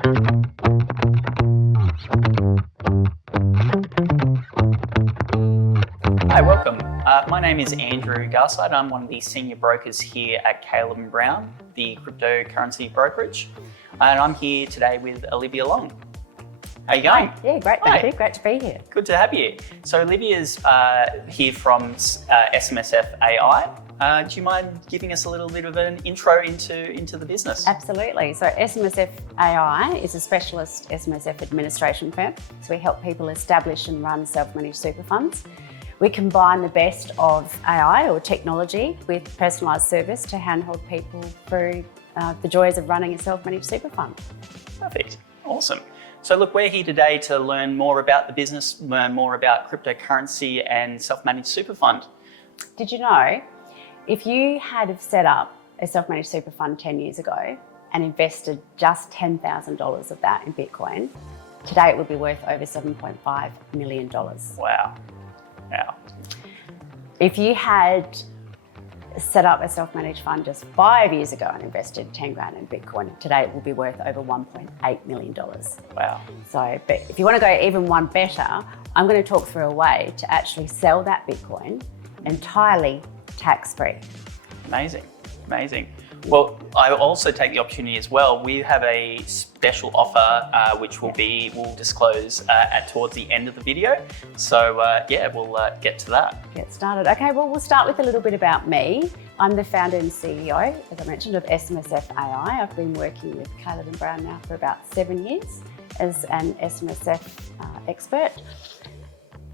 Hi, welcome. My name is Andrew Garside. I'm one of the senior brokers here at Caleb & Brown, the cryptocurrency brokerage. And I'm here today with Olivia Long. How are you going? Hi. Yeah, great, thank you. Great to be here. Good to have you. So Olivia's here from SMSFai. Do you mind giving us a little bit of an intro into the business? Absolutely. So SMSFai is a specialist SMSF administration firm. So we help people establish and run self-managed super funds. We combine the best of AI or technology with personalised service to handhold people through the joys of running a self-managed super fund. Perfect. Awesome. So look, we're here today to learn more about the business, learn more about cryptocurrency and self-managed super fund. Did you know, if you had set up a self-managed super fund 10 years ago and invested just $10,000 of that in Bitcoin, today it would be worth over $7.5 million. Wow. Wow. If you had set up a self-managed fund just 5 years ago and invested 10 grand in Bitcoin, today it will be worth over $1.8 million. Wow. So, but if you want to go even one better, I'm going to talk through a way to actually sell that Bitcoin entirely tax-free. Amazing, amazing. Well, I also take the opportunity as well. We have a special offer which we'll disclose towards the end of the video. So yeah, we'll get to that. Get started. Okay, well, we'll start with a little bit about me. I'm the founder and CEO, as I mentioned, of SMSFai. I've been working with Caleb & Brown now for about 7 years as an SMSF expert.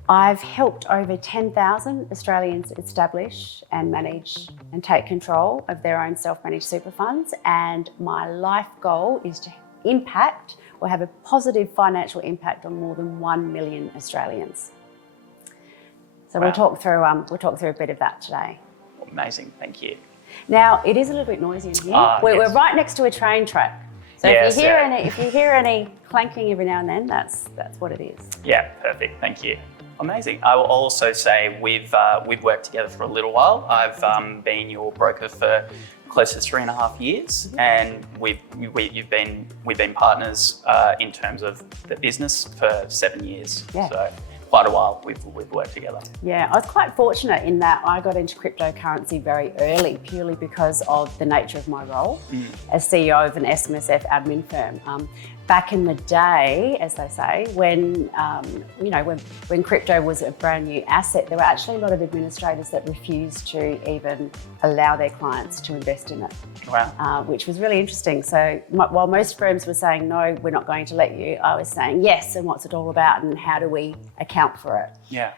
I've helped over 10,000 Australians establish and manage and take control of their own self-managed super funds, and my life goal is to impact or have a positive financial impact on more than 1 million Australians. So wow. we'll talk through a bit of that today. Amazing, thank you. Now, it is a little bit noisy in here. We're right next to a train track. So yes, if you hear any clanking every now and then, that's what it is. Yeah, perfect, thank you. Amazing. I will also say we've worked together for a little while. I've been your broker for close to 3.5 years, and we've been partners in terms of the business for 7 years. Yeah. So quite a while we've worked together. Yeah, I was quite fortunate in that I got into cryptocurrency very early, purely because of the nature of my role as CEO of an SMSF admin firm. Back in the day, as they say, when crypto was a brand new asset, there were actually a lot of administrators that refused to even allow their clients to invest in it. Wow. Which was really interesting. So while most firms were saying, no, we're not going to let you, I was saying, yes, and what's it all about and how do we account for it? Yeah.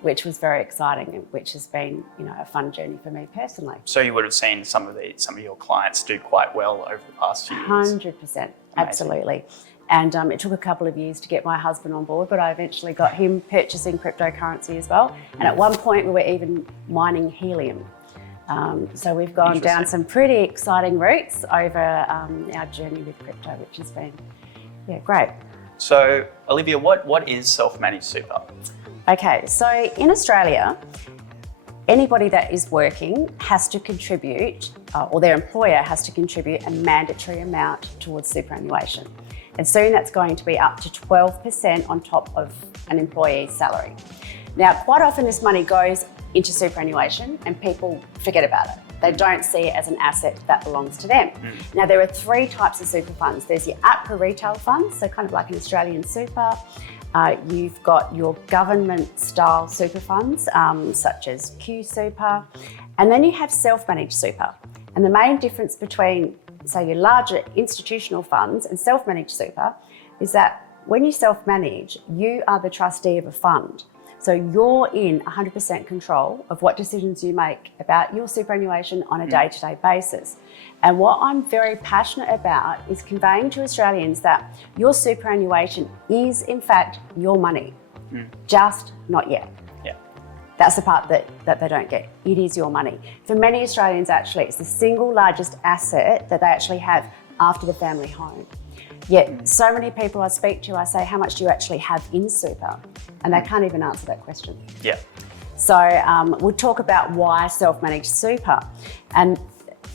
Which was very exciting, and which has been, a fun journey for me personally. So you would have seen some of your clients do quite well over the past few years. 100%, absolutely. And it took a couple of years to get my husband on board, but I eventually got him purchasing cryptocurrency as well. And at one point we were even mining helium. So we've gone down some pretty exciting routes over our journey with crypto, which has been, great. So Olivia, what is self-managed super? Okay, so in Australia, anybody that is working has to contribute, or their employer has to contribute a mandatory amount towards superannuation. And soon that's going to be up to 12% on top of an employee's salary. Now, quite often this money goes into superannuation and people forget about it. They don't see it as an asset that belongs to them. Now, there are 3 types of super funds. There's your APRA retail funds, so kind of like an Australian super. You've got your government style super funds, such as Q Super, and then you have self-managed super. And the main difference between, say, your larger institutional funds and self-managed super is that when you self-manage, you are the trustee of a fund. So you're in 100% control of what decisions you make about your superannuation on a day-to-day basis. And what I'm very passionate about is conveying to Australians that your superannuation is, in fact, your money, just not yet. Yeah. That's the part that they don't get. It is your money. For many Australians, actually, it's the single largest asset that they actually have after the family home. Yet so many people I speak to, I say, how much do you actually have in super? And they can't even answer that question. Yeah. So we'll talk about why self-managed super. And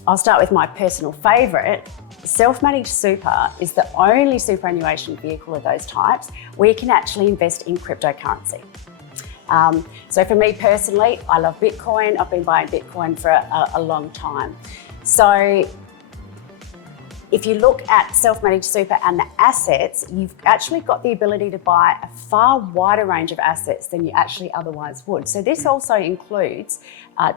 I'll start with my personal favourite. self-managed super is the only superannuation vehicle of those types where you can actually invest in cryptocurrency. So for me personally, I love Bitcoin. I've been buying Bitcoin for a long time. So if you look at self-managed super and the assets, you've actually got the ability to buy a far wider range of assets than you actually otherwise would. So this also includes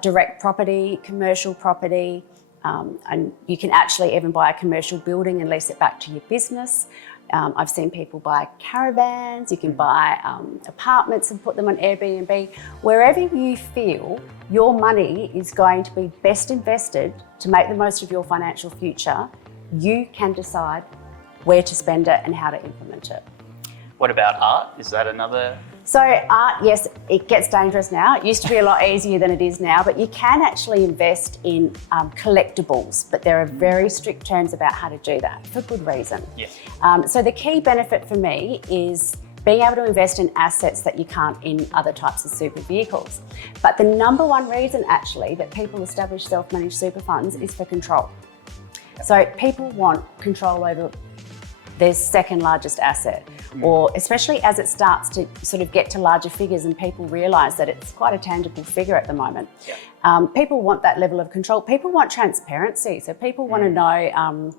direct property, commercial property, and you can actually even buy a commercial building and lease it back to your business. I've seen people buy caravans, you can buy apartments and put them on Airbnb. Wherever you feel your money is going to be best invested to make the most of your financial future, you can decide where to spend it and how to implement it. What about art? Is that another? So art, yes, it gets dangerous now. It used to be a lot easier than it is now, but you can actually invest in collectibles, but there are very strict terms about how to do that for good reason. Yeah. So the key benefit for me is being able to invest in assets that you can't in other types of super vehicles. But the number one reason actually that people establish self-managed super funds is for control. So people want control over their second largest asset, or especially as it starts to sort of get to larger figures and people realise that it's quite a tangible figure at the moment. Yeah. People want that level of control. People want transparency. So people want to know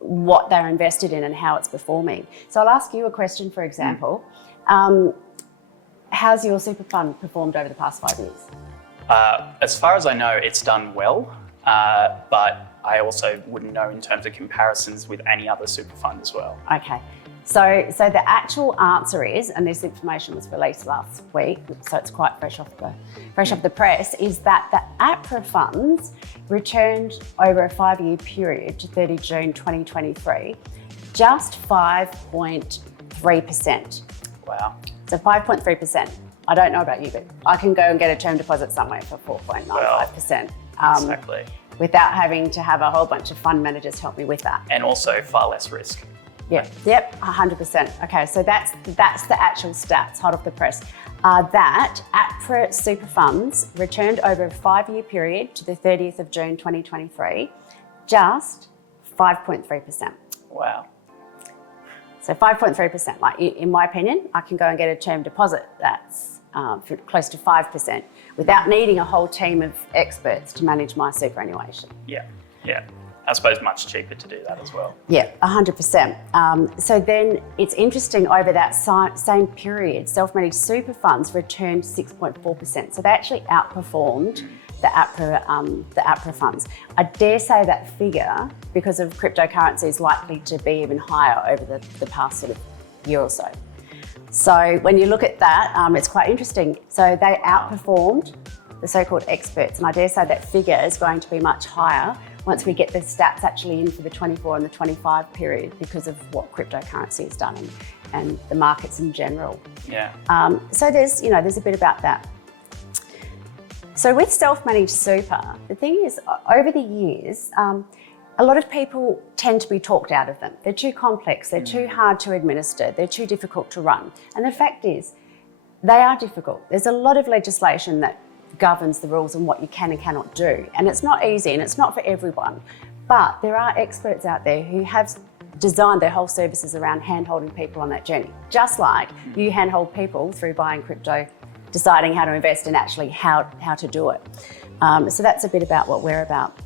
what they're invested in and how it's performing. So I'll ask you a question, for example. How's your super fund performed over the past 5 years? As far as I know, it's done well, but I also wouldn't know in terms of comparisons with any other super fund as well. Okay, so the actual answer is, and this information was released last week, so it's quite fresh off the press, is that the APRA funds returned over a 5-year period to 30 June 2023, just 5.3%. Wow. So 5.3%. I don't know about you, but I can go and get a term deposit somewhere for 4.95%. Exactly. Without having to have a whole bunch of fund managers help me with that. And also far less risk. Yep, 100%. Okay, so that's the actual stats, hot off the press. That APRA super funds returned over a 5-year period to the 30th of June 2023, just 5.3%. Wow. So 5.3%, like in my opinion, I can go and get a term deposit that's close to 5% without needing a whole team of experts to manage my superannuation. Yeah, yeah. I suppose much cheaper to do that as well. Yeah, 100%. So then it's interesting, over that same period, self-managed super funds returned 6.4%. So they actually outperformed the APRA funds. I dare say that figure, because of cryptocurrency, is likely to be even higher over the past sort of year or so. So when you look at that, it's quite interesting. So they outperformed the so-called experts, and I dare say that figure is going to be much higher once we get the stats actually in for the 24 and the 25 period, because of what cryptocurrency has done and the markets in general. Yeah. So there's a bit about that. So with self-managed super, the thing is, over the years, a lot of people tend to be talked out of them. They're too complex, they're too hard to administer, they're too difficult to run. And the fact is, they are difficult. There's a lot of legislation that governs the rules and what you can and cannot do. And it's not easy and it's not for everyone. But there are experts out there who have designed their whole services around hand-holding people on that journey. Just like you hand-hold people through buying crypto, deciding how to invest and actually how to do it. So that's a bit about what we're about.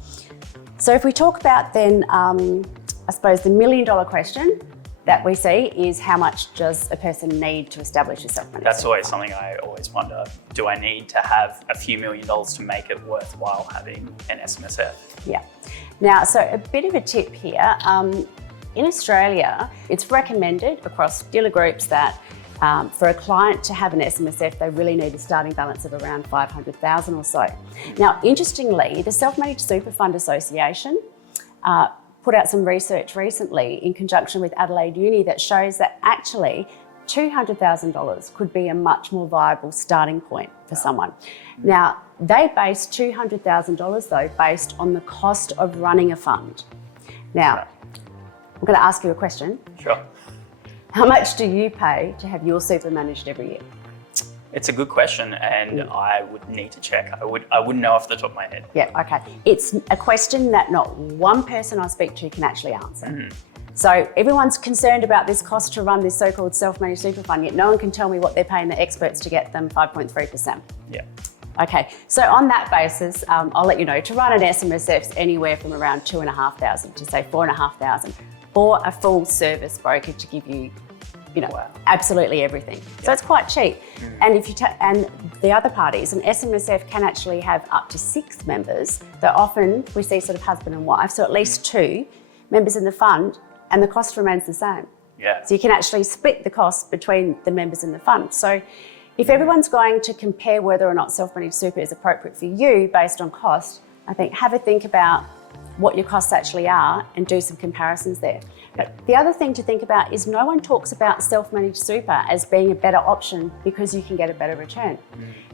So if we talk about then, I suppose the $1 million question that we see is, how much does a person need to establish a self-managed? That's always something I always wonder. Do I need to have a few $1 million to make it worthwhile having an SMSF? Yeah. Now, so a bit of a tip here. In Australia, it's recommended across dealer groups that for a client to have an SMSF, they really need a starting balance of around 500,000 or so. Now, interestingly, the Self-Managed Super Fund Association put out some research recently in conjunction with Adelaide Uni that shows that actually $200,000 could be a much more viable starting point for someone. Now, they based $200,000 though based on the cost of running a fund. Now, I'm going to ask you a question. Sure. How much do you pay to have your super managed every year? It's a good question, and I would need to check. I wouldn't know off the top of my head. Yeah, okay. It's a question that not one person I speak to can actually answer. So everyone's concerned about this cost to run this so-called self-managed super fund, yet no one can tell me what they're paying the experts to get them 5.3%. Yeah. Okay, so on that basis, I'll let you know, to run an SMSF's anywhere from around 2,500 to say 4,500 for a full service broker to give you, absolutely everything. So it's quite cheap. And if you and the other parties, an SMSF can actually have up to 6 members. So often we see sort of husband and wife, so at least 2 members in the fund, and the cost remains the same. Yeah. So you can actually split the cost between the members in the fund. So if everyone's going to compare whether or not self-managed super is appropriate for you based on cost, I think have a think about what your costs actually are and do some comparisons there. But the other thing to think about is no one talks about self-managed super as being a better option because you can get a better return.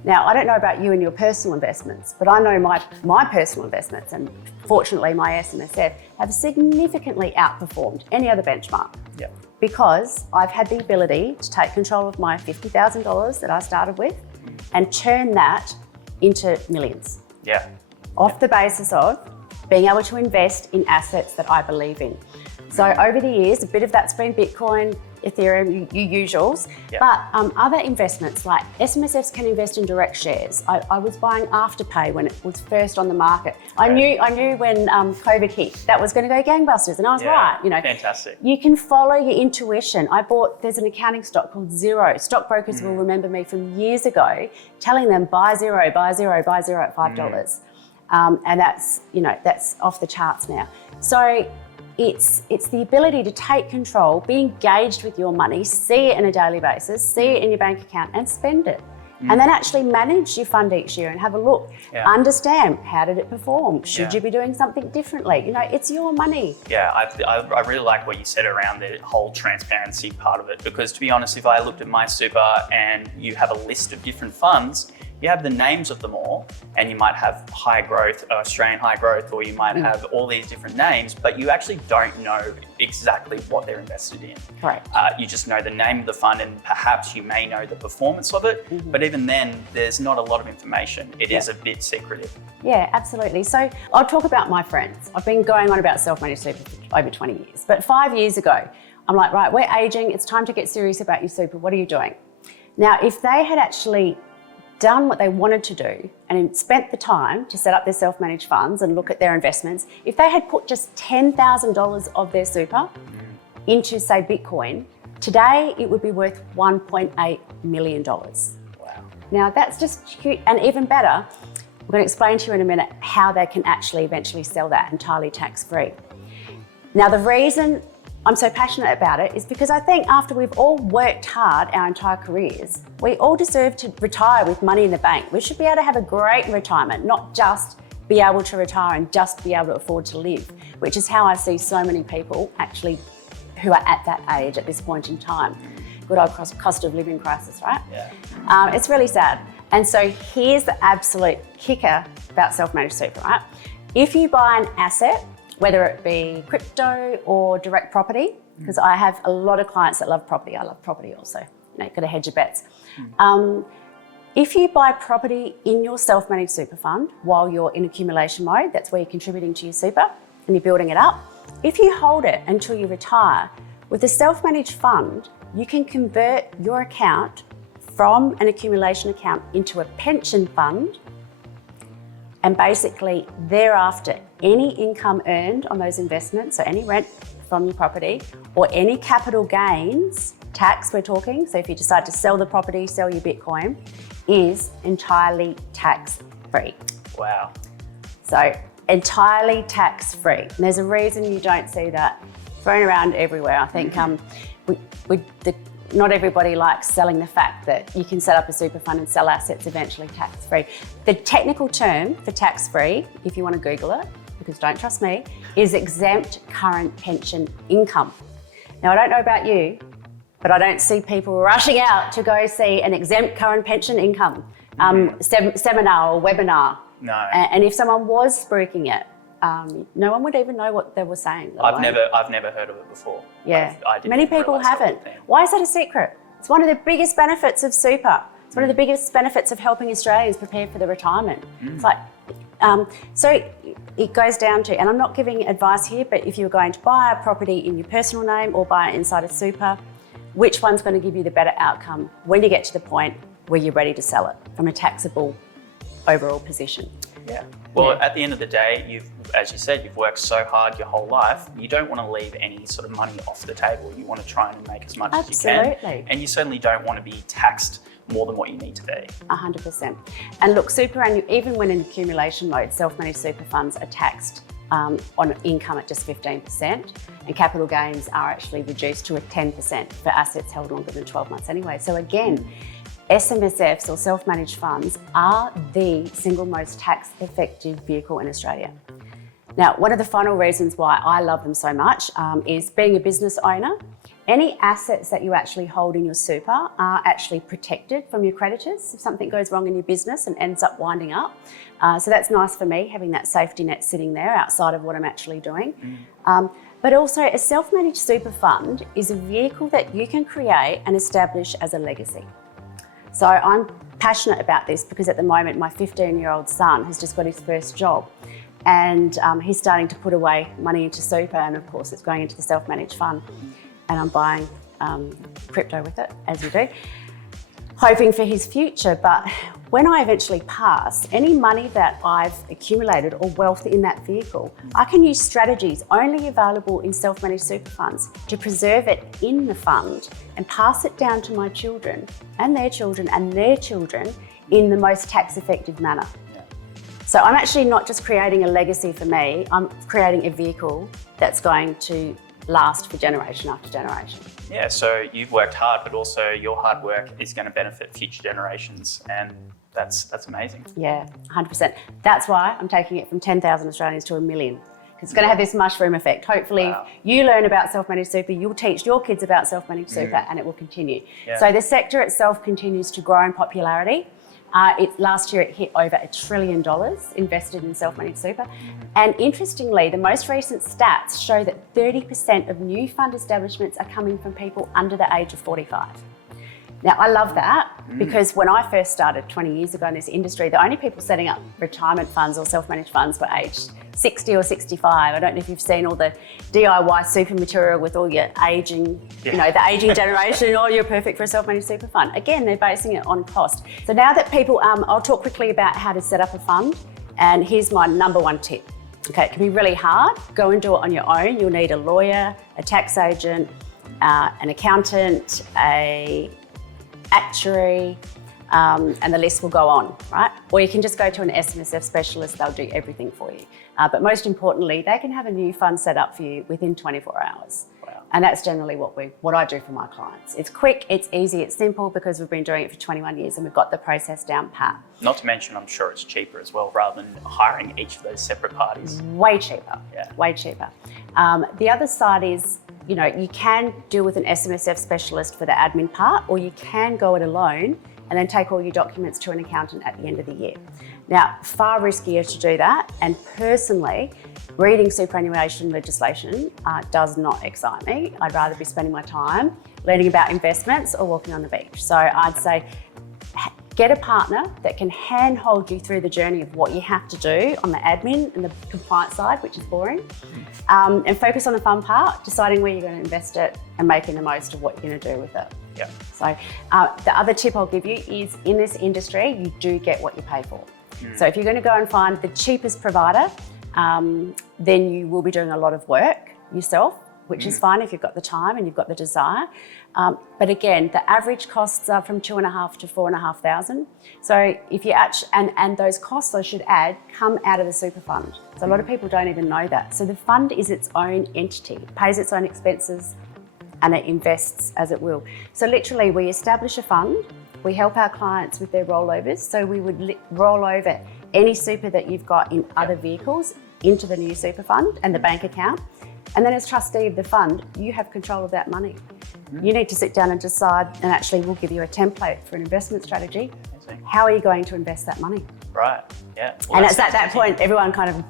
Now, I don't know about you and your personal investments, but I know my personal investments, and fortunately my SMSF, have significantly outperformed any other benchmark. Yeah. Because I've had the ability to take control of my $50,000 that I started with and turn that into millions. Yeah. Off the basis of being able to invest in assets that I believe in. So over the years, a bit of that's been Bitcoin, Ethereum, your usuals, but other investments like SMSFs can invest in direct shares. I was buying Afterpay when it was first on the market. I knew when COVID hit that was going to go gangbusters, and I was right. Fantastic. You can follow your intuition. There's an accounting stock called Xero. Stockbrokers will remember me from years ago telling them buy Xero at $5. And that's off the charts now. So it's the ability to take control, be engaged with your money, see it on a daily basis, see it in your bank account and spend it. And then actually manage your fund each year and have a look, understand how did it perform? Should you be doing something differently? It's your money. Yeah, I really like what you said around the whole transparency part of it, because to be honest, if I looked at my super and you have a list of different funds, you have the names of them all, and you might have high growth, Australian high growth, or you might have all these different names, but you actually don't know exactly what they're invested in. Correct. You just know the name of the fund, and perhaps you may know the performance of it, but even then, there's not a lot of information. It is a bit secretive. Yeah, absolutely. So I'll talk about my friends. I've been going on about self-managed super for over 20 years, but 5 years ago, I'm like, right, we're aging. It's time to get serious about your super. What are you doing? Now, if they had actually done what they wanted to do and spent the time to set up their self-managed funds and look at their investments, if they had put just $10,000 of their super into, say, Bitcoin, today it would be worth $1.8 million. Wow. Now that's just cute, and even better, I'm going to explain to you in a minute how they can actually eventually sell that entirely tax-free. Now the reason I'm so passionate about it is because I think after we've all worked hard our entire careers, we all deserve to retire with money in the bank. We should be able to have a great retirement, not just be able to retire and just be able to afford to live, which is how I see so many people actually who are at that age at this point in time. Good old cost of living crisis, right? Yeah. It's really sad. And so here's the absolute kicker about self-managed super, right? If you buy an asset, whether it be crypto or direct property, because I have a lot of clients that love property. I love property also. You've got to hedge your bets. If you buy property in your self-managed super fund while you're in accumulation mode, that's where you're contributing to your super and you're building it up. If you hold it until you retire, with a self-managed fund, you can convert your account from an accumulation account into a pension fund. And basically, thereafter, any income earned on those investments, so any rent from your property or any capital gains, tax we're talking, so if you decide to sell the property, sell your Bitcoin, is entirely tax-free. Wow. So entirely tax-free. And there's a reason you don't see that thrown around everywhere. I think not everybody likes selling the fact that you can set up a super fund and sell assets eventually tax-free. The technical term for tax-free, if you want to Google it, because don't trust me, is exempt current pension income. Now, I don't know about you, but I don't see people rushing out to go see an exempt current pension income seminar or webinar. No. And if someone was spruiking it, no one would even know what they were saying. I've never heard of it before. Yeah, I didn't many even people realise that was haven't. a thing. Why is that a secret? It's one of the biggest benefits of super. It's one of the biggest benefits of helping Australians prepare for the retirement. It's like, so it goes down to, and I'm not giving advice here, but if you're going to buy a property in your personal name or buy it inside a super, which one's going to give you the better outcome when you get to the point where you're ready to sell it from a taxable overall position? Yeah. Well, at the end of the day, as you said, you've worked so hard your whole life. You don't want to leave any sort of money off the table. You want to try and make as much as you can. Absolutely. And you certainly don't want to be taxed more than what you need to be. 100%. And look, superannuation, even when in accumulation mode, self-managed super funds are taxed on income at just 15%, and capital gains are actually reduced to a 10% for assets held longer than 12 months anyway. So again, SMSFs or self-managed funds are the single most tax-effective vehicle in Australia. Now, one of the final reasons why I love them so much is being a business owner. Any assets that you actually hold in your super are actually protected from your creditors if something goes wrong in your business and ends up winding up. So that's nice for me, having that safety net sitting there outside of what I'm actually doing. But also, a self-managed super fund is a vehicle that you can create and establish as a legacy. So I'm passionate about this because at the moment, my 15-year-old son has just got his first job, and he's starting to put away money into super, and of course it's going into the self-managed fund, and I'm buying crypto with it, as you do, hoping for his future. But when I eventually pass, any money that I've accumulated or wealth in that vehicle, I can use strategies only available in self-managed super funds to preserve it in the fund and pass it down to my children and their children and their children in the most tax-effective manner. So I'm actually not just creating a legacy for me, I'm creating a vehicle that's going to last for generation after generation. Yeah, so you've worked hard, but also your hard work is going to benefit future generations, and that's amazing. Yeah, 100%. That's why I'm taking it from 10,000 Australians to 1 million. It's going to have this mushroom effect. Hopefully, you learn about self-managed super, you'll teach your kids about self-managed super, and it will continue. Yeah. So the sector itself continues to grow in popularity. Last year, it hit over $1 trillion invested in self-managed super. And interestingly, the most recent stats show that 30% of new fund establishments are coming from people under the age of 45. Now, I love that because when I first started 20 years ago in this industry, the only people setting up retirement funds or self-managed funds were aged 60 or 65. I don't know if you've seen all the DIY super material with all your aging, you know, the aging generation, oh, you're perfect for a self-managed super fund. Again, they're basing it on cost. So now that people, I'll talk quickly about how to set up a fund, and here's my number one tip. Okay, it can be really hard. Go and do it on your own. You'll need a lawyer, a tax agent, an accountant, a actuary, and the list will go on, right? Or you can just go to an SMSF specialist, they'll do everything for you. But most importantly, they can have a new fund set up for you within 24 hours. Wow. And that's generally what I do for my clients. It's quick, it's easy, it's simple because we've been doing it for 21 years and we've got the process down pat. Not to mention, I'm sure it's cheaper as well, rather than hiring each of those separate parties. Way cheaper, way cheaper. The other side is, you know, you can deal with an SMSF specialist for the admin part, or you can go it alone and then take all your documents to an accountant at the end of the year. Now, far riskier to do that, and personally, reading superannuation legislation does not excite me. I'd rather be spending my time learning about investments or walking on the beach. So I'd say get a partner that can handhold you through the journey of what you have to do on the admin and the compliance side, which is boring, and focus on the fun part, deciding where you're going to invest it and making the most of what you're going to do with it. Yeah. So the other tip I'll give you is, in this industry, you do get what you pay for. So if you're going to go and find the cheapest provider, then you will be doing a lot of work yourself, which is fine if you've got the time and you've got the desire. But again, the average costs are from $2,500 to $4,500. So if you and those costs, I should add, come out of the super fund. So a lot of people don't even know that. So the fund is its own entity, it pays its own expenses, and it invests as it will. So literally, we establish a fund, we help our clients with their rollovers. So we would roll over any super that you've got in other vehicles into the new super fund and the bank account. And then as trustee of the fund, you have control of that money. You need to sit down and decide, and actually we'll give you a template for an investment strategy. How are you going to invest that money? Right, yeah. Well, and it's at that point, everyone kind of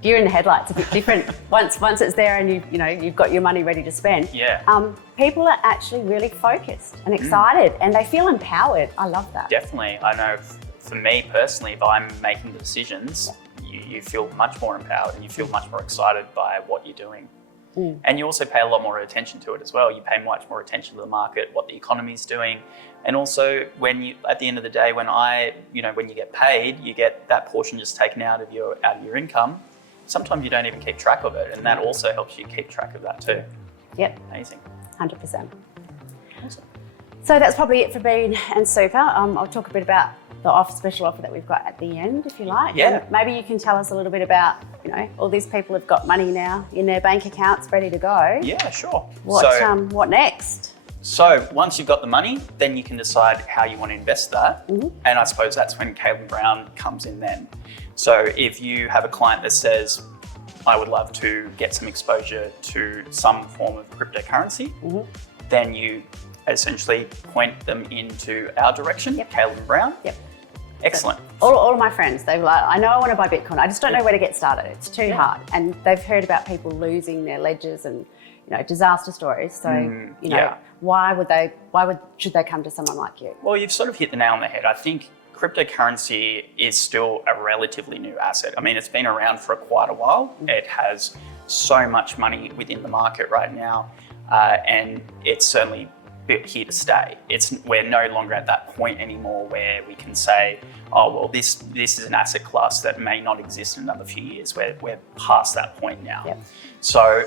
deer in the headlights, a bit different. Once it's there and you've got your money ready to spend. Yeah. People are actually really focused and excited, and they feel empowered. I love that. Definitely. I know for me personally, if I'm making the decisions, you feel much more empowered and you feel much more excited by what you're doing. And you also pay a lot more attention to it as well. You pay much more attention to the market, what the economy is doing. And also at the end of the day, when you get paid, you get that portion just taken out of your income. Sometimes you don't even keep track of it. And that also helps you keep track of that too. Yep. Amazing. 100%. Awesome. So that's probably it for Bean and Super. I'll talk a bit about the special offer that we've got at the end, if you like. Yeah. And maybe you can tell us a little bit about, all these people have got money now in their bank accounts ready to go. Yeah, sure. What next? So once you've got the money, then you can decide how you want to invest that. And I suppose that's when Caitlin Brown comes in then. So if you have a client that says, I would love to get some exposure to some form of cryptocurrency, then you essentially point them into our direction, Caitlin Brown. Yep. Excellent. All of my friends, they're like, I know I want to buy Bitcoin. I just don't know where to get started. It's too hard. And they've heard about people losing their ledgers and disaster stories. So, why should they come to someone like you? Well, you've sort of hit the nail on the head. I think cryptocurrency is still a relatively new asset. I mean, it's been around for quite a while. It has so much money within the market right now, and it's certainly here to stay. We're no longer at that point anymore where we can say, oh, well, this is an asset class that may not exist in another few years. We're past that point now. Yep. So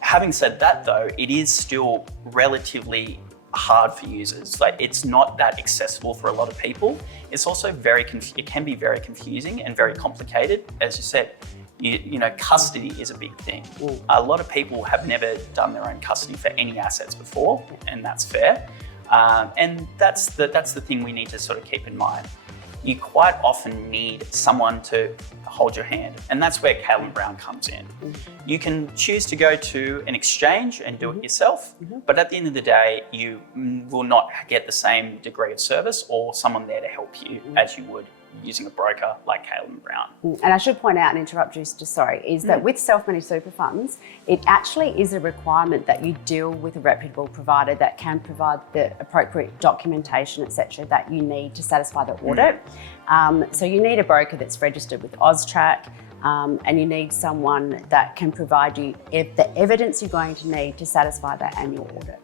having said that though, it is still relatively hard for users. Like, it's not that accessible for a lot of people. It's also it can be very confusing and very complicated. As you said, custody is a big thing. A lot of people have never done their own custody for any assets before, and that's fair. And that's the thing we need to sort of keep in mind. You quite often need someone to hold your hand, and that's where Caitlin Brown comes in. You can choose to go to an exchange and do it yourself, but at the end of the day, you will not get the same degree of service or someone there to help you as you would using a broker like Caitlin Brown. And I should point out and interrupt you, is that with self-managed super funds, it actually is a requirement that you deal with a reputable provider that can provide the appropriate documentation, etc., that you need to satisfy the audit. So you need a broker that's registered with AUSTRAC, and you need someone that can provide you the evidence you're going to need to satisfy that annual audit.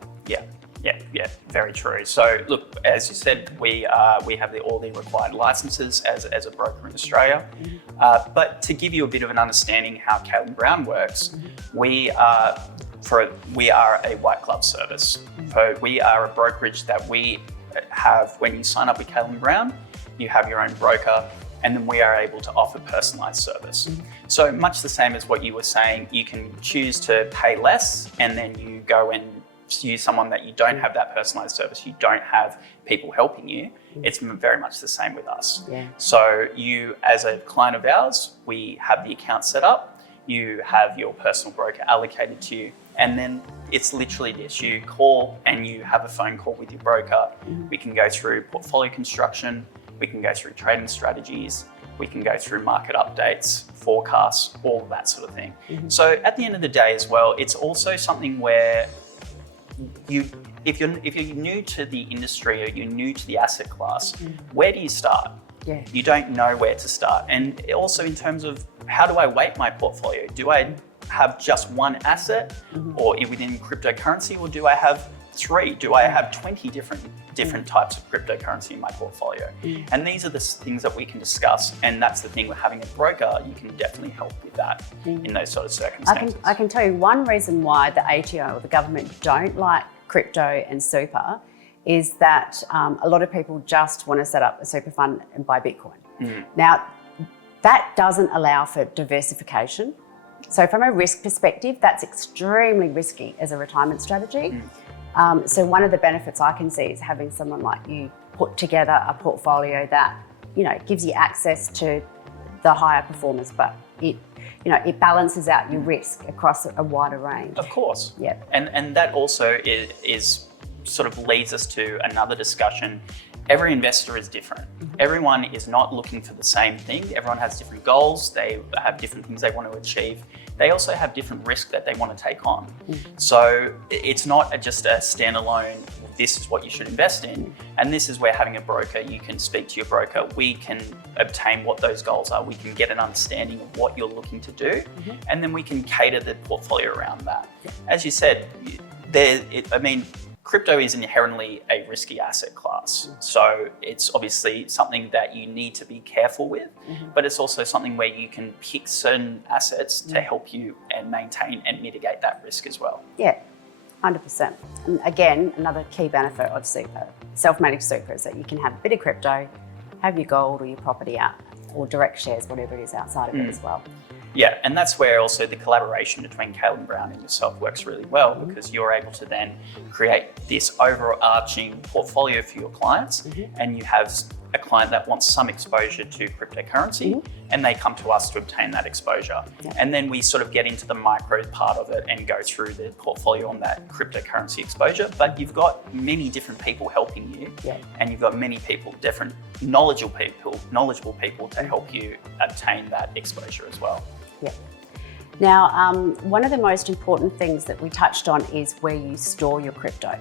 Yeah, very true. So look, as you said, we have all the required licenses as a broker in Australia. But to give you a bit of an understanding how Caitlin Brown works, we are a white glove service. So we are a brokerage that we have, when you sign up with Caitlin Brown, you have your own broker, and then we are able to offer personalised service. So much the same as what you were saying, you can choose to pay less, and then you go and use someone that you don't have that personalised service, you don't have people helping you. It's very much the same with us. So you, as a client of ours, we have the account set up, you have your personal broker allocated to you, and then it's literally this. You call and you have a phone call with your broker. We can go through portfolio construction, we can go through trading strategies, we can go through market updates, forecasts, all of that sort of thing. So at the end of the day as well, it's also something where if you're new to the industry or you're new to the asset class, where do you start? You don't know where to start. And also in terms of, how do I weight my portfolio? Do I have just one asset or within cryptocurrency, or do I have 3? Do I have 20 different types of cryptocurrency in my portfolio? And these are the things that we can discuss. And that's the thing with having a broker, you can definitely help with that in those sort of circumstances. I can tell you one reason why the ATO or the government don't like crypto and super is that a lot of people just want to set up a super fund and buy Bitcoin. Now, that doesn't allow for diversification. So from a risk perspective, that's extremely risky as a retirement strategy. So one of the benefits I can see is having someone like you put together a portfolio that, gives you access to the higher performers, but it balances out your risk across a wider range. Of course. Yeah. And that also is sort of leads us to another discussion. Every investor is different. everyone is not looking for the same thing. Everyone has different goals. They have different things they want to achieve. They also have different risk that they want to take on. So it's not just a standalone, this is what you should invest in. And this is where having a broker, you can speak to your broker. We can obtain what those goals are. We can get an understanding of what you're looking to do. And then we can cater the portfolio around that. As you said, crypto is inherently a risky asset class. So it's obviously something that you need to be careful with, but it's also something where you can pick certain assets to help you and maintain and mitigate that risk as well. Yeah, 100%. And again, another key benefit of super, self-managed super, is that you can have a bit of crypto, have your gold or your property out, or direct shares, whatever it is outside of it as well. Yeah, and that's where also the collaboration between Caitlin Brown and yourself works really well, because you're able to then create this overarching portfolio for your clients, and you have a client that wants some exposure to cryptocurrency, and they come to us to obtain that exposure. And then we sort of get into the micro part of it and go through the portfolio on that cryptocurrency exposure. But you've got many different people helping you, and you've got many people, different knowledgeable people to help you obtain that exposure as well. Yeah. Now, one of the most important things that we touched on is where you store your crypto.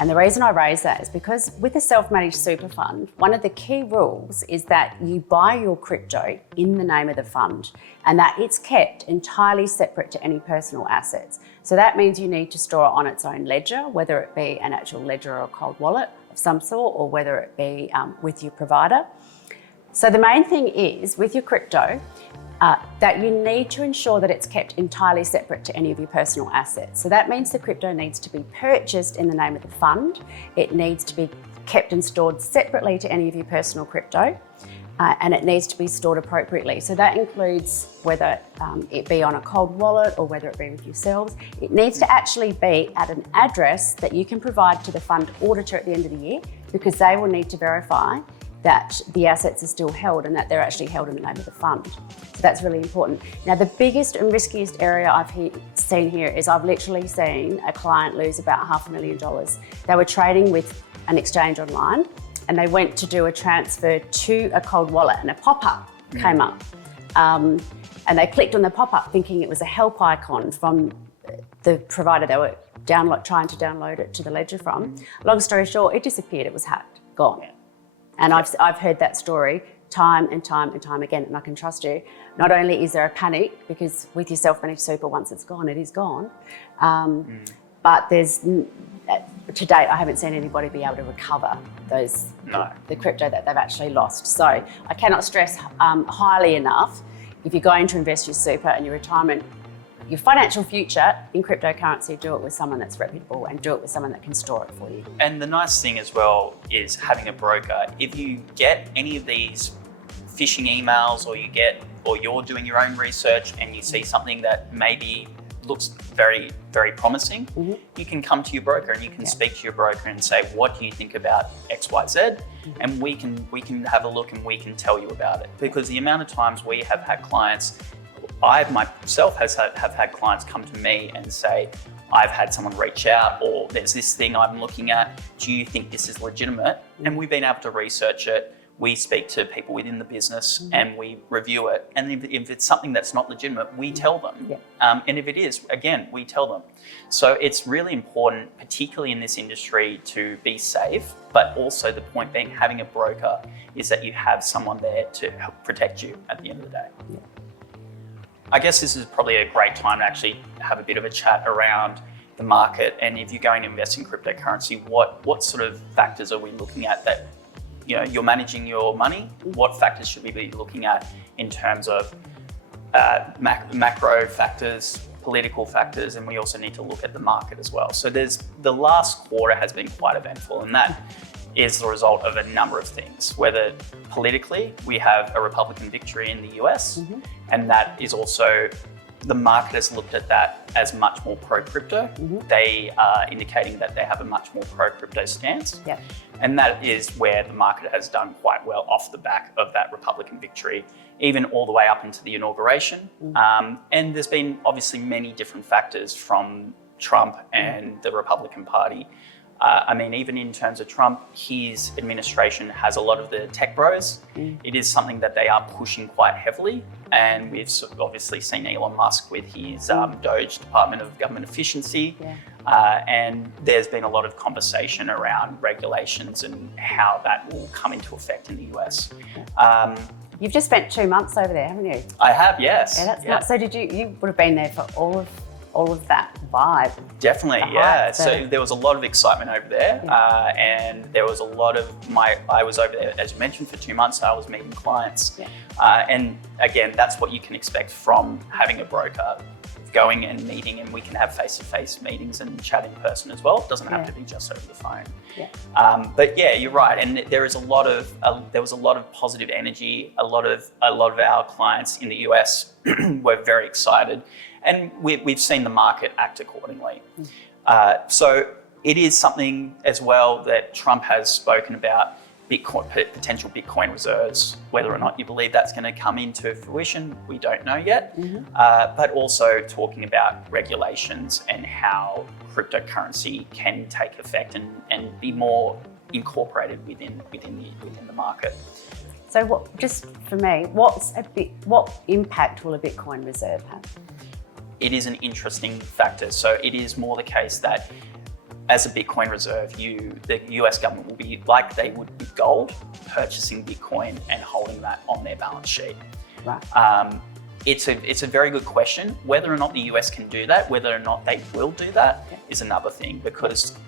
And the reason I raise that is because with a self-managed super fund, one of the key rules is that you buy your crypto in the name of the fund, and that it's kept entirely separate to any personal assets. So that means you need to store it on its own ledger, whether it be an actual ledger or a cold wallet of some sort, or whether it be with your provider. So the main thing is, with your crypto, that you need to ensure that it's kept entirely separate to any of your personal assets. So that means the crypto needs to be purchased in the name of the fund. It needs to be kept and stored separately to any of your personal crypto, and it needs to be stored appropriately. So that includes whether it be on a cold wallet or whether it be with yourselves. It needs to actually be at an address that you can provide to the fund auditor at the end of the year, because they will need to verify that the assets are still held and that they're actually held in the name of the fund. So that's really important. Now, the biggest and riskiest area I've seen here is I've literally seen a client lose about $500,000. They were trading with an exchange online, and they went to do a transfer to a cold wallet, and a pop-up came up. And they clicked on the pop-up thinking it was a help icon from the provider they were trying to download it to the ledger from. Long story short, it disappeared, it was hacked, gone. And I've heard that story time and time and time again, and I can trust you. Not only is there a panic, because with your self-managed super, once it's gone, it is gone. But there's, to date, I haven't seen anybody be able to recover the crypto that they've actually lost. So I cannot stress highly enough, if you're going to invest your super and your retirement, your financial future in cryptocurrency, do it with someone that's reputable and do it with someone that can store it for you. And the nice thing as well is having a broker. If you get any of these phishing emails, or you're doing your own research and you see something that maybe looks very, very promising, you can come to your broker and you can speak to your broker and say, what do you think about XYZ? And we can have a look and we can tell you about it. Because the amount of times we have had clients, I myself have had clients come to me and say, I've had someone reach out, or there's this thing I'm looking at, do you think this is legitimate? And we've been able to research it. We speak to people within the business and we review it. And if it's something that's not legitimate, we tell them. And if it is, again, we tell them. So it's really important, particularly in this industry, to be safe, but also the point being, having a broker is that you have someone there to help protect you at the end of the day. I guess this is probably a great time to actually have a bit of a chat around the market. And if you're going to invest in cryptocurrency, what sort of factors are we looking at that, you're managing your money? What factors should we be looking at in terms of macro factors, political factors, and we also need to look at the market as well. So the last quarter has been quite eventful, and that is the result of a number of things. Whether politically, we have a Republican victory in the US, and that is also, the market has looked at that as much more pro-crypto. They are indicating that they have a much more pro-crypto stance. And that is where the market has done quite well off the back of that Republican victory, even all the way up into the inauguration. And there's been obviously many different factors from Trump and the Republican Party I mean, even in terms of Trump, his administration has a lot of the tech bros. It is something that they are pushing quite heavily. And we've obviously seen Elon Musk with his Doge Department of Government Efficiency. And there's been a lot of conversation around regulations and how that will come into effect in the US. You've just spent 2 months over there, haven't you? I have, yes. Yeah, that's nuts. So you would have been there for all of that vibe. Definitely, yeah. So there was a lot of excitement over there, and there was a lot of I was over there, as you mentioned, for 2 months. I was meeting clients, and again, that's what you can expect from having a broker, going and meeting, and we can have face-to-face meetings and chat in person as well. It doesn't have to be just over the phone. But yeah, you're right, and there was a lot of positive energy. A lot of our clients in the US were very excited. And we've seen the market act accordingly. So it is something as well that Trump has spoken about, Bitcoin, potential Bitcoin reserves. Whether or not you believe that's going to come into fruition, we don't know yet. But also talking about regulations and how cryptocurrency can take effect and be more incorporated within the market. So just for me, what impact will a Bitcoin reserve have? It is an interesting factor. So it is more the case that as a Bitcoin reserve, the US government will be like they would with gold, purchasing Bitcoin and holding that on their balance sheet. Right. It's a very good question. Whether or not the US can do that, whether or not they will do that, is another thing, because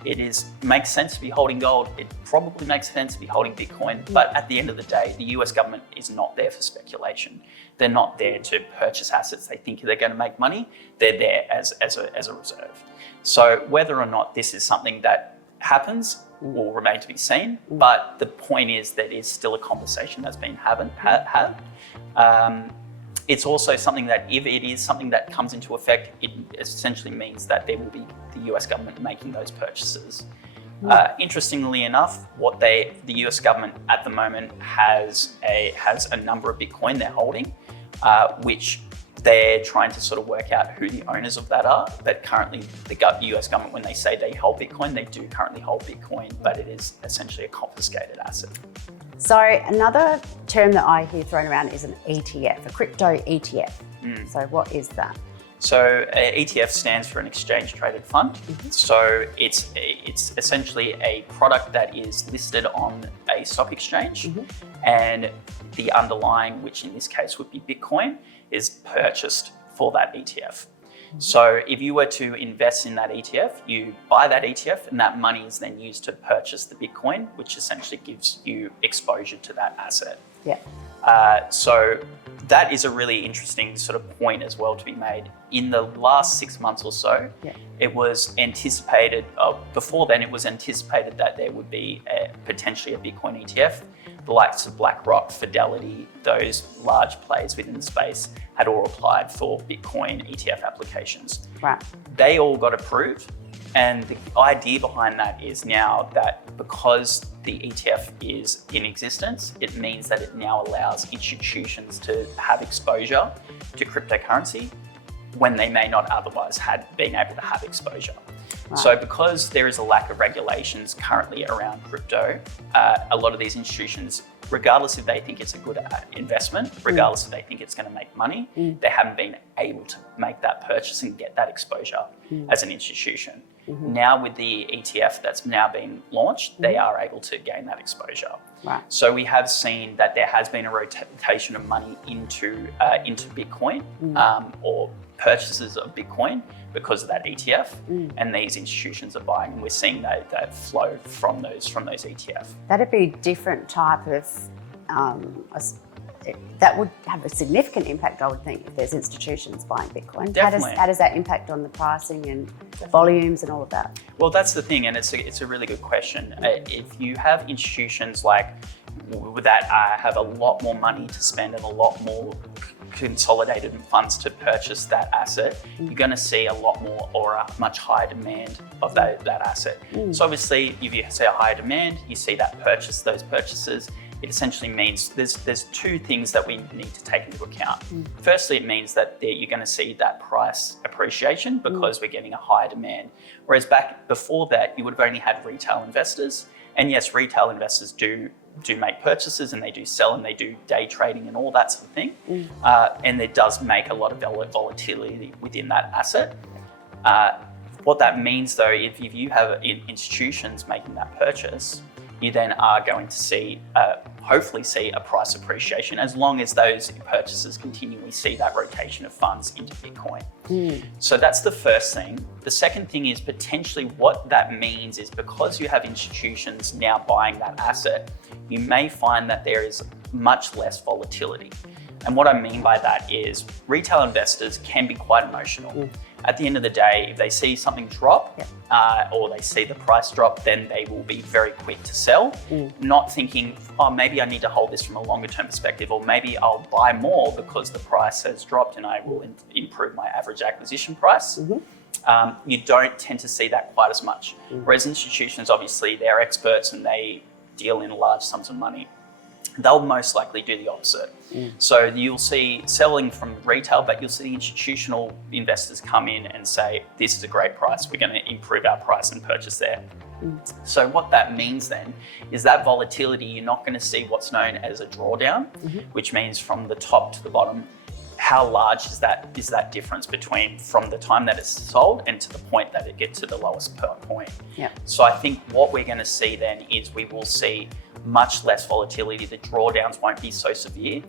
makes sense to be holding gold. It probably makes sense to be holding Bitcoin, but at the end of the day, the US government is not there for speculation. They're not there to purchase assets they think they're going to make money. They're there as a reserve. So whether or not this is something that happens will remain to be seen. But the point is that it's still a conversation that's been had. It's also something that if it is something that comes into effect, it essentially means that there will be the US government making those purchases. Interestingly enough, the US government at the moment has a number of Bitcoin they're holding, which they're trying to sort of work out who the owners of that are. But currently, the US government, when they say they hold Bitcoin, they do currently hold Bitcoin, but it is essentially a confiscated asset. So another term that I hear thrown around is an ETF, a crypto ETF. So what is that? So ETF stands for an exchange traded fund. So it's essentially a product that is listed on a stock exchange, and the underlying, which in this case would be Bitcoin, is purchased for that ETF. So if you were to invest in that ETF, you buy that ETF and that money is then used to purchase the Bitcoin, which essentially gives you exposure to that asset. So that is a really interesting sort of point as well to be made. In the last 6 months or so, it was anticipated, before then it was anticipated that there would be potentially a Bitcoin ETF. The likes of BlackRock, Fidelity, those large players within the space had all applied for Bitcoin ETF applications. They all got approved. And the idea behind that is now that because the ETF is in existence, it means that it now allows institutions to have exposure to cryptocurrency when they may not otherwise have been able to have exposure. So because there is a lack of regulations currently around crypto, a lot of these institutions, regardless if they think it's a good investment, regardless if they think it's going to make money, they haven't been able to make that purchase and get that exposure as an institution. Now with the ETF that's now been launched, they are able to gain that exposure. So we have seen that there has been a rotation of money into Bitcoin or purchases of Bitcoin because of that ETF, and these institutions are buying, and we're seeing that flow from those ETF. That'd be a different type of that would have a significant impact, I would think, if there's institutions buying Bitcoin. Definitely. How does that impact on the pricing and volumes and all of that? Well, that's the thing, and it's a really good question. If you have institutions like that have a lot more money to spend and a lot more consolidated funds to purchase that asset, you're going to see a lot more or a much higher demand of that asset. So obviously, if you see a higher demand, you see those purchases, it essentially means there's two things that we need to take into account. Firstly, it means that you're going to see that price appreciation because we're getting a higher demand. Whereas back before that, you would have only had retail investors. And yes, retail investors do make purchases and they do sell and they do day trading and all that sort of thing. And it does make a lot of volatility within that asset. What that means though, if you have institutions making that purchase, you then are going to see, hopefully see a price appreciation as long as those purchases continually see that rotation of funds into Bitcoin. So that's the first thing. The second thing is potentially what that means is because you have institutions now buying that asset, you may find that there is much less volatility. And what I mean by that is retail investors can be quite emotional. At the end of the day, if they see something drop or they see the price drop, then they will be very quick to sell, not thinking, oh, maybe I need to hold this from a longer term perspective, or maybe I'll buy more because the price has dropped and I will improve my average acquisition price. You don't tend to see that quite as much. Whereas institutions, obviously, they're experts and they deal in large sums of money. They'll most likely do the opposite. So you'll see selling from retail, but you'll see institutional investors come in and say, this is a great price, we're going to improve our price and purchase there. So what that means then is that volatility, you're not going to see what's known as a drawdown, which means from the top to the bottom, how large is that difference between from the time that it's sold and to the point that it gets to the lowest point. So I think what we're going to see then is we will see much less volatility. The drawdowns won't be so severe.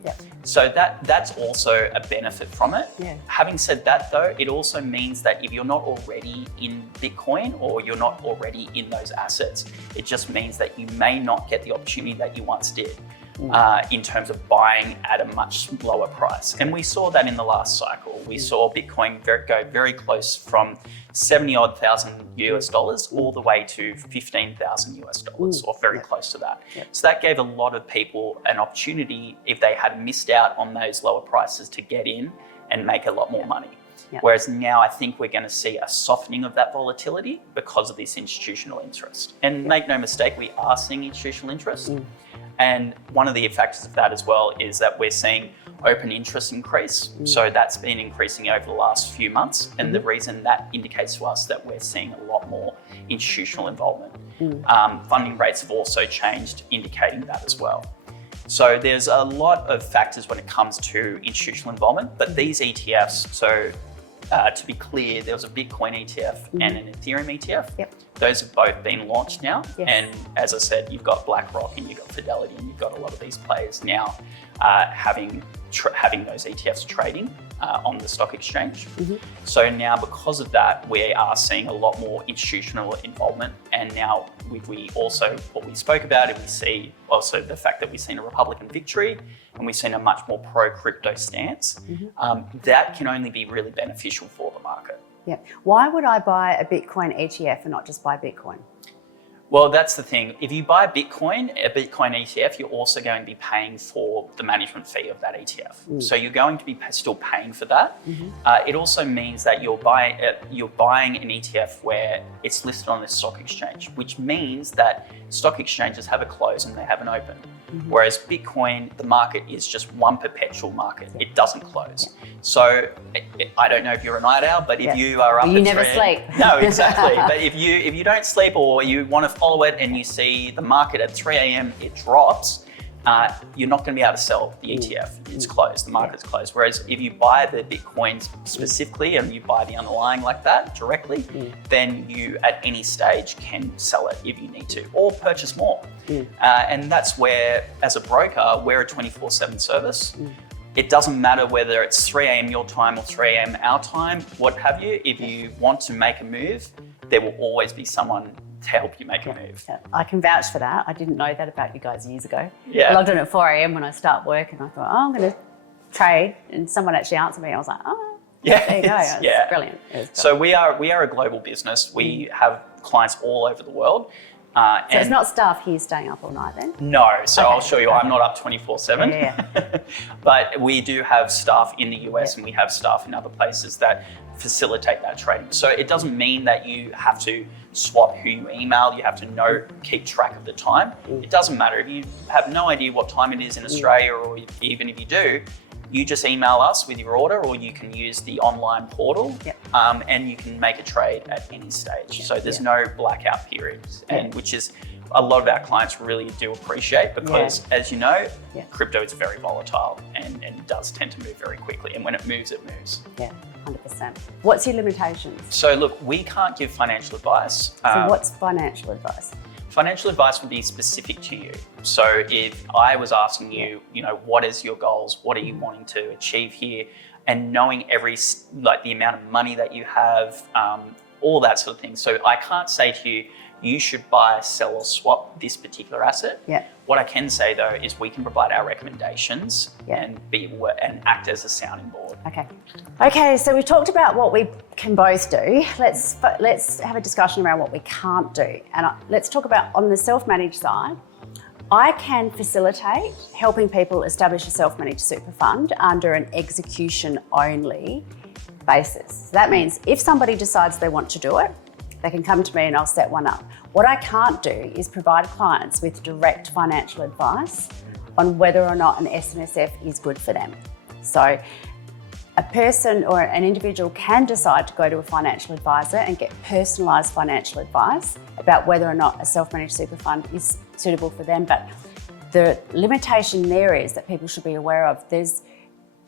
So that's also a benefit from it. Having said that though, it also means that if you're not already in Bitcoin or you're not already in those assets, it just means that you may not get the opportunity that you once did. In terms of buying at a much lower price. And we saw that in the last cycle. We saw Bitcoin go very close from 70-odd thousand US dollars all the way to 15,000 US dollars or very close to that. So that gave a lot of people an opportunity, if they had missed out on those lower prices, to get in and make a lot more money. Whereas now I think we're going to see a softening of that volatility because of this institutional interest. And make no mistake, we are seeing institutional interest. And one of the factors of that as well is that we're seeing open interest increase. So that's been increasing over the last few months. And the reason that indicates to us that we're seeing a lot more institutional involvement. Funding rates have also changed, indicating that as well. So there's a lot of factors when it comes to institutional involvement, but these ETFs, so to be clear, there was a Bitcoin ETF and an Ethereum ETF. Those have both been launched now. And as I said, you've got BlackRock and you've got Fidelity and you've got a lot of these players now having those ETFs trading on the stock exchange. So now because of that, we are seeing a lot more institutional involvement. And now we also, what we spoke about, and we see also the fact that we've seen a Republican victory and we've seen a much more pro-crypto stance, that can only be really beneficial for the market. Why would I buy a Bitcoin ETF and not just buy Bitcoin? Well, that's the thing. If you buy a Bitcoin ETF, you're also going to be paying for the management fee of that ETF. So you're going to be still paying for that. It also means that you're buying an ETF where it's listed on the stock exchange, which means that stock exchanges have a close and they have an open. Whereas Bitcoin, the market is just one perpetual market. It doesn't close. So I don't know if you're a night owl, but if you are up you never sleep. No, exactly. But if you don't sleep or you want to follow it and you see the market at 3 a.m, it drops, you're not going to be able to sell the ETF. It's closed, the market's closed. Whereas if you buy the Bitcoins specifically and you buy the underlying like that directly, then you at any stage can sell it if you need to or purchase more. And that's where, as a broker, we're a 24/7 service. It doesn't matter whether it's 3 a.m. your time or 3 a.m. our time, what have you. If you want to make a move, there will always be someone to help you make a move. I can vouch for that. I didn't know that about you guys years ago. I logged on at 4 a.m. when I start work and I thought, I'm going to trade. And someone actually answered me. I was like, there you go. It's brilliant. So we are a global business. We have clients all over the world. So it's not staff here staying up all night then? No, so Okay. I'll show you, I'm not up 24/7. Yeah. But we do have staff in the US and we have staff in other places that facilitate that trading. So it doesn't mean that you have to swap who you email, you have to keep track of the time. It doesn't matter. If you have no idea what time it is in Australia, or even if you do, you just email us with your order, or you can use the online portal, and you can make a trade at any stage. So there's no blackout periods, and which is a lot of our clients really do appreciate, because as you know, crypto is very volatile and does tend to move very quickly. And when it moves, it moves. Yeah, 100%. What's your limitations? So look, we can't give financial advice. So what's financial advice? Financial advice would be specific to you. So if I was asking you, what is your goals? What are you wanting to achieve here? And knowing the amount of money that you have, all that sort of thing. So I can't say to you, you should buy, sell, or swap this particular asset. What I can say though is we can provide our recommendations and act as a sounding board. Okay, so we've talked about what we can both do. Let's have a discussion around what we can't do. And let's talk about, on the self-managed side, I can facilitate helping people establish a self-managed super fund under an execution-only basis. So that means if somebody decides they want to do it, they can come to me and I'll set one up. What I can't do is provide clients with direct financial advice on whether or not an SMSF is good for them. So a person or an individual can decide to go to a financial advisor and get personalised financial advice about whether or not a self-managed super fund is suitable for them. But the limitation there is that people should be aware of. There's,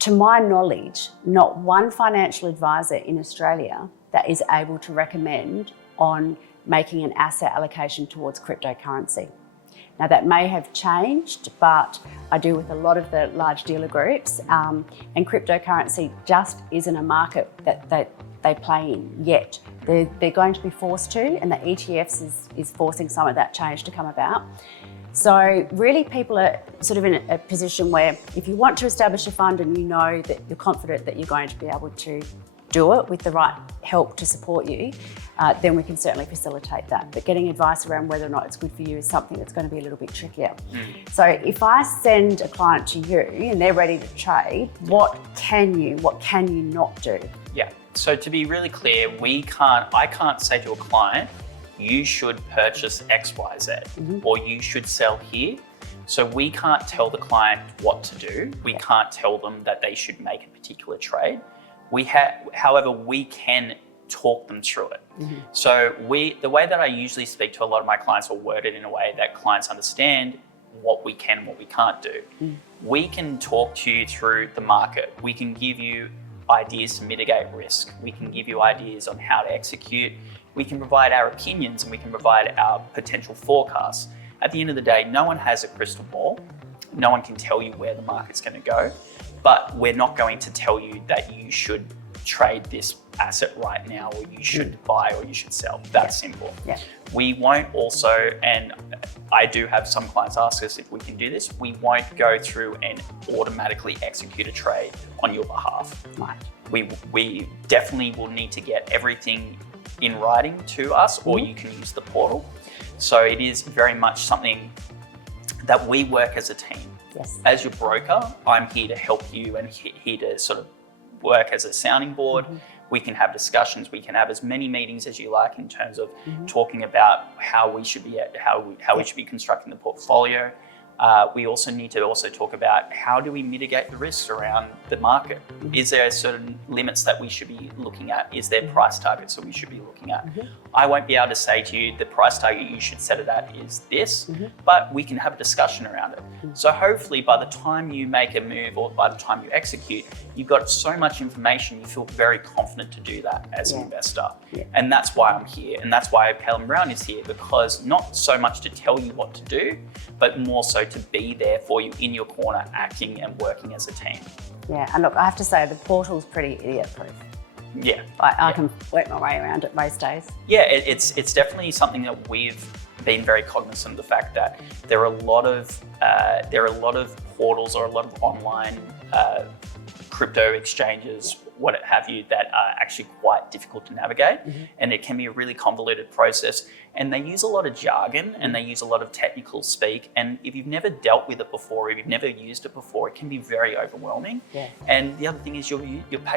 to my knowledge, not one financial advisor in Australia that is able to recommend on making an asset allocation towards cryptocurrency. Now that may have changed, but I do with a lot of the large dealer groups, and cryptocurrency just isn't a market that they play in yet. They're going to be forced to, and the ETFs is forcing some of that change to come about. So really people are sort of in a position where if you want to establish a fund and you know that you're confident that you're going to be able to do it with the right help to support you, then we can certainly facilitate that. But getting advice around whether or not it's good for you is something that's going to be a little bit trickier. So if I send a client to you and they're ready to trade, what can you not do? Yeah, so to be really clear, I can't say to a client, you should purchase XYZ or you should sell here. So we can't tell the client what to do. We can't tell them that they should make a particular trade. However, we can talk them through it. So the way that I usually speak to a lot of my clients are worded in a way that clients understand what we can and what we can't do. We can talk to you through the market. We can give you ideas to mitigate risk. We can give you ideas on how to execute. We can provide our opinions and we can provide our potential forecasts. At the end of the day, no one has a crystal ball. No one can tell you where the market's going to go. But we're not going to tell you that you should trade this asset right now, or you should buy or you should sell. That's simple. We won't also, and I do have some clients ask us if we can do this, we won't go through and automatically execute a trade on your behalf. We definitely will need to get everything in writing to us, or you can use the portal. So it is very much something that we work as a team. As your broker, I'm here to help you and here to sort of work as a sounding board. We can have discussions. We can have as many meetings as you like in terms of talking about how we should be constructing the portfolio. We also need to talk about how do we mitigate the risks around the market? Is there certain limits that we should be looking at? Is there price targets that we should be looking at? I won't be able to say to you the price target you should set it at is this, but we can have a discussion around it. So hopefully by the time you make a move or by the time you execute, you've got so much information, you feel very confident to do that as an investor. And that's why I'm here. And that's why Pelham Brown is here, because not so much to tell you what to do, but more so to be there for you in your corner, acting and working as a team. And look, I have to say the portal's pretty idiot-proof. I can work my way around it most days. It's definitely something that we've been very cognizant of the fact that there are a lot of portals or a lot of online crypto exchanges, what have you, that are actually quite difficult to navigate, and it can be a really convoluted process. and they use a lot of jargon and they use a lot of technical speak. And if you've never dealt with it before, if you've never used it before, it can be very overwhelming. Yeah. And the other thing is you're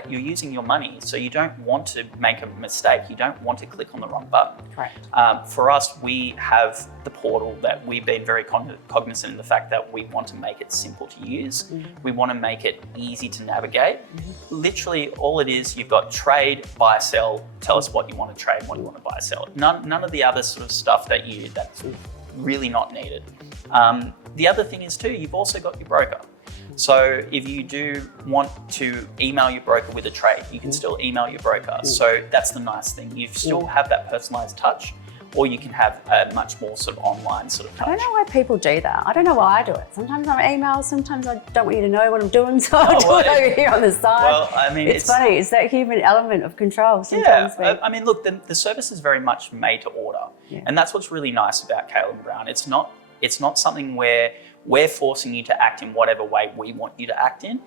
using your money, so you don't want to make a mistake. You don't want to click on the wrong button. Correct. For us, we have the portal that we've been very cognizant in the fact that we want to make it simple to use. We want to make it easy to navigate. Literally, all it is, you've got trade, buy, sell. Tell us what you want to trade, what you want to buy, sell. None of the other sort of stuff that's really not needed. The other thing is too, you've also got your broker. So if you do want to email your broker with a trade, you can still email your broker. So that's the nice thing. You still have that personalized touch, or you can have a much more sort of online sort of touch. I don't know why people do that. I don't know why I do it. Sometimes I'm email, sometimes I don't want you to know what I'm doing, so I do it over here on the side. Well, I mean, it's funny. It's that human element of control sometimes. Yeah, I mean, look, the service is very much made to order. Yeah. And that's what's really nice about Caleb & Brown. It's not something where we're forcing you to act in whatever way we want you to act in.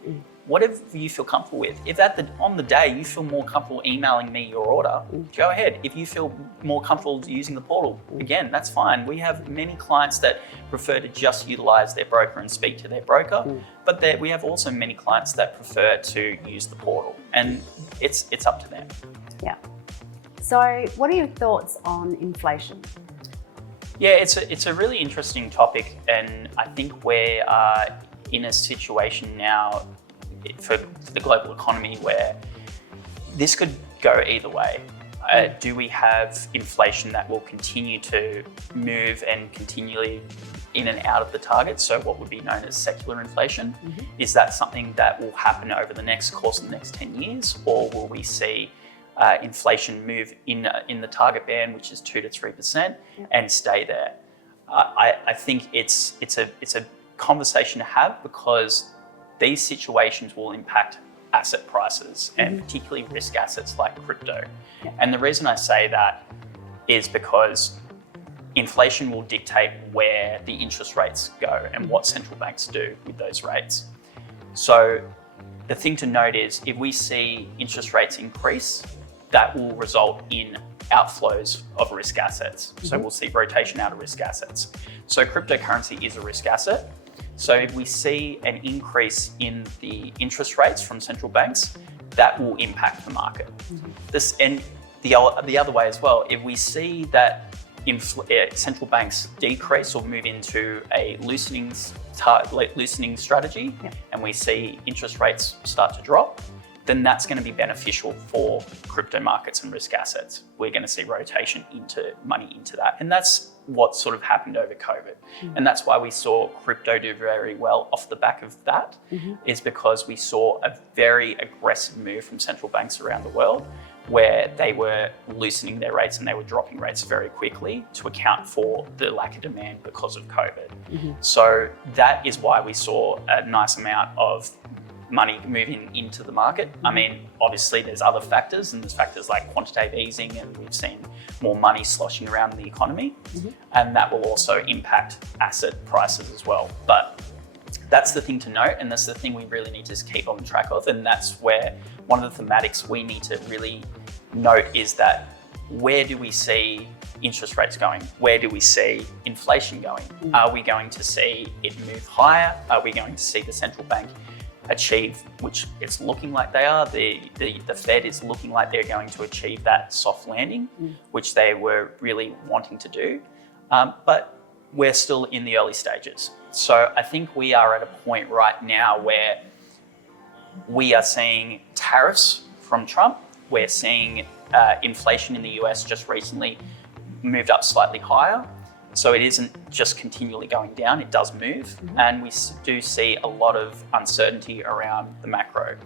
Whatever you feel comfortable with. If on the day you feel more comfortable emailing me your order, go ahead. If you feel more comfortable using the portal, again, that's fine. We have many clients that prefer to just utilize their broker and speak to their broker, but we have also many clients that prefer to use the portal, and it's up to them. Yeah. So what are your thoughts on inflation? Yeah, it's a really interesting topic, and I think we are in a situation now for the global economy where this could go either way. Do we have inflation that will continue to move and continually in and out of the target? So what would be known as secular inflation? Is that something that will happen over the course of the next 10 years? Or will we see inflation move in the target band, which is 2 to 3%, and stay there? I think it's a conversation to have, because these situations will impact asset prices, and particularly risk assets like crypto. And the reason I say that is because inflation will dictate where the interest rates go and what central banks do with those rates. So the thing to note is, if we see interest rates increase, that will result in outflows of risk assets. So we'll see rotation out of risk assets. So cryptocurrency is a risk asset. So if we see an increase in the interest rates from central banks, that will impact the market. And the other way as well, if we see that central banks decrease or move into a loosening strategy, and we see interest rates start to drop, then that's going to be beneficial for crypto markets and risk assets. We're going to see rotation money into that. And that's what sort of happened over COVID. And that's why we saw crypto do very well off the back of that, is because we saw a very aggressive move from central banks around the world, where they were loosening their rates and they were dropping rates very quickly to account for the lack of demand because of COVID. So that is why we saw a nice amount of money moving into the market. I mean, obviously there's other factors, and there's factors like quantitative easing, and we've seen more money sloshing around in the economy, and that will also impact asset prices as well. But that's the thing to note, and that's the thing we really need to keep on track of, and that's where one of the thematics we need to really note is that, where do we see interest rates going? Where do we see inflation going? Are we going to see it move higher? Are we going to see the central bank achieve, which it's looking like they are, the Fed is looking like they're going to achieve that soft landing, which they were really wanting to do, but we're still in the early stages. So I think we are at a point right now where we are seeing tariffs from Trump. We're seeing inflation in the US just recently moved up slightly higher. So it isn't just continually going down, it does move. And we do see a lot of uncertainty around the macro.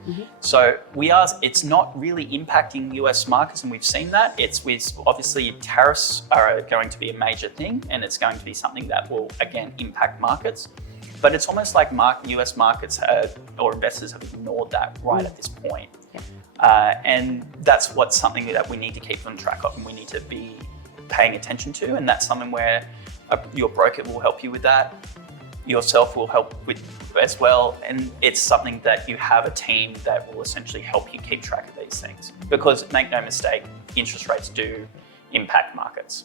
So it's not really impacting US markets, and we've seen that. It's with, obviously tariffs are going to be a major thing, and it's going to be something that will again impact markets. But it's almost like US markets or investors have ignored that right at this point. And that's something that we need to keep on track of, and we need to be paying attention to, and that's something where your broker will help you with that, yourself will help with as well, and it's something that you have a team that will essentially help you keep track of these things, because make no mistake, interest rates do impact markets.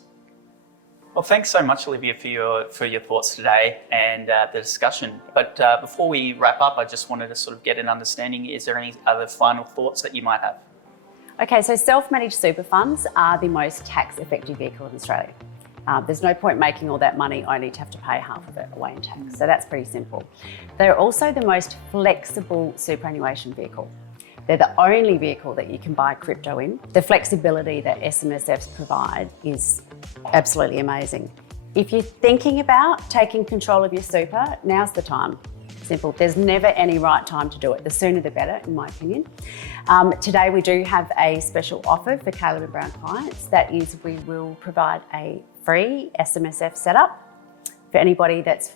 Well, thanks so much, Olivia, for your thoughts today and the discussion. But before we wrap up, I just wanted to sort of get an understanding. Is there any other final thoughts that you might have? Okay, so self-managed super funds are the most tax-effective vehicle in Australia. There's no point making all that money only to have to pay half of it away in tax. So that's pretty simple. They're also the most flexible superannuation vehicle. They're the only vehicle that you can buy crypto in. The flexibility that SMSFs provide is absolutely amazing. If you're thinking about taking control of your super, now's the time. Simple. There's never any right time to do it. The sooner the better, in my opinion. Today we do have a special offer for Caleb and Brown clients. That is, we will provide a free SMSF setup for anybody that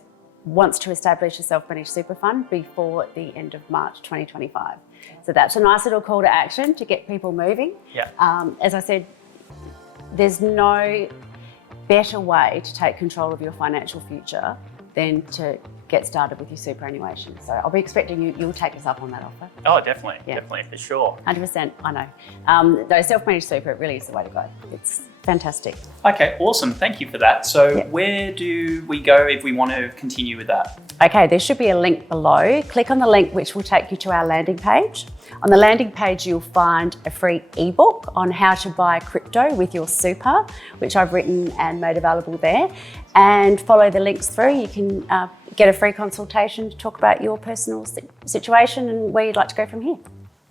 wants to establish a self-managed super fund before the end of March 2025. So that's a nice little call to action to get people moving. Yeah. As I said, there's no better way to take control of your financial future than to get started with your superannuation. So I'll be expecting you'll take us up on that offer. Oh, definitely, definitely, for sure. 100%, I know. No, self-managed super, it really is the way to go. It's fantastic. Okay, awesome, thank you for that. So where do we go if we want to continue with that? Okay, there should be a link below. Click on the link which will take you to our landing page. On the landing page, you'll find a free ebook on how to buy crypto with your super, which I've written and made available there. And follow the links through. You can get a free consultation to talk about your personal situation and where you'd like to go from here.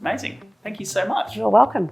Amazing. Thank you so much. You're welcome.